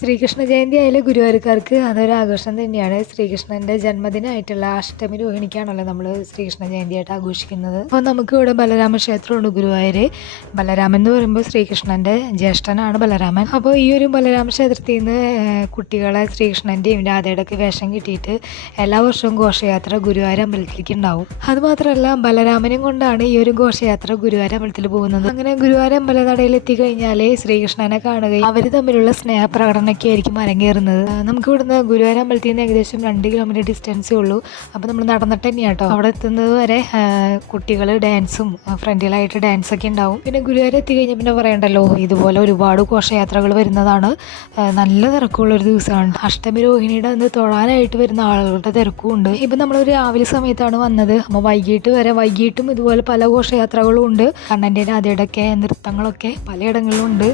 ശ്രീകൃഷ്ണ ജയന്തി ആയാലും ഗുരുവായൂർക്കാർക്ക് അതൊരു ആഘോഷം തന്നെയാണ്. ശ്രീകൃഷ്ണന്റെ ജന്മദിനമായിട്ടുള്ള അഷ്ടമി രോഹിണിക്കാണല്ലോ നമ്മൾ ശ്രീകൃഷ്ണ ജയന്തിയായിട്ട് ആഘോഷിക്കുന്നത്. അപ്പോൾ നമുക്ക് ഇവിടെ ബലരാമ ക്ഷേത്രമുണ്ട് ഗുരുവായൂർ ബലരാമൻ എന്ന് പറയുമ്പോൾ ശ്രീകൃഷ്ണന്റെ ജ്യേഷ്ഠനാണ് ബലരാമൻ. അപ്പോൾ ഈ ഒരു ബലരാമ ക്ഷേത്രത്തിൽ നിന്ന് കുട്ടികളെ ശ്രീകൃഷ്ണന്റെയും രാധയുടെ ഒക്കെ വേഷം കിട്ടിയിട്ട് എല്ലാ വർഷവും ഘോഷയാത്ര ഗുരുവായൂർ അമ്പലത്തിലേക്ക് ഉണ്ടാവും. അതുമാത്രമല്ല ബലരാമനും കൊണ്ടാണ് ഈ ഒരു ഘോഷയാത്ര ഗുരുവായൂർ അമ്പലത്തിൽ പോകുന്നത്. അങ്ങനെ ഗുരുവായൂർ അമ്പലനടയിൽ എത്തിക്കഴിഞ്ഞാൽ ശ്രീകൃഷ്ണനെ കാണുകയും അവർ തമ്മിലുള്ള സ്നേഹപ്രകടനമൊക്കെ ആയിരിക്കും ആ, നമുക്ക് ഇവിടുന്ന് ഗുരുവായൂർ അമ്പലത്തിൽ നിന്ന് ഏകദേശം രണ്ട് കിലോമീറ്റർ ഡിസ്റ്റൻസേ ഉള്ളൂ. അപ്പോൾ നമ്മൾ നടന്നിട്ട് തന്നെയാണ് കേട്ടോ അവിടെ എത്തുന്നത് വരെ കുട്ടികൾ ഡാൻസും ഫ്രണ്ടിലായിട്ട് ഡാൻസ് ഒക്കെ ഉണ്ടാവും. പിന്നെ ഗുരുവായൂർ എത്തിക്കഴിഞ്ഞാൽ പിന്നെ പറയണ്ടല്ലോ ഇതുപോലെ ഒരുപാട് ഘോഷയാത്രകൾ വരുന്നതാണ്. നല്ല തിരക്കുള്ളൊരു ദിവസമാണ്. അഷ്ടമി രോഹിണിയുടെ അന്ന് തൊഴാനായിട്ട് വരുന്ന ആളുകളുടെ തിരക്കും ഉണ്ട്. ഇപ്പം നമ്മൾ രാവിലെ സമയത്താണ് വന്നത്. അപ്പോൾ വൈകിട്ട് വരെ വൈകിട്ടും ഇതുപോലെ പല ഘോഷയാത്രകളും ഉണ്ട്. കണ്ണന്റെ രാധയുടെ ഒക്കെ നൃത്തങ്ങളൊക്കെ പലയിടങ്ങളിലും ഉണ്ട്.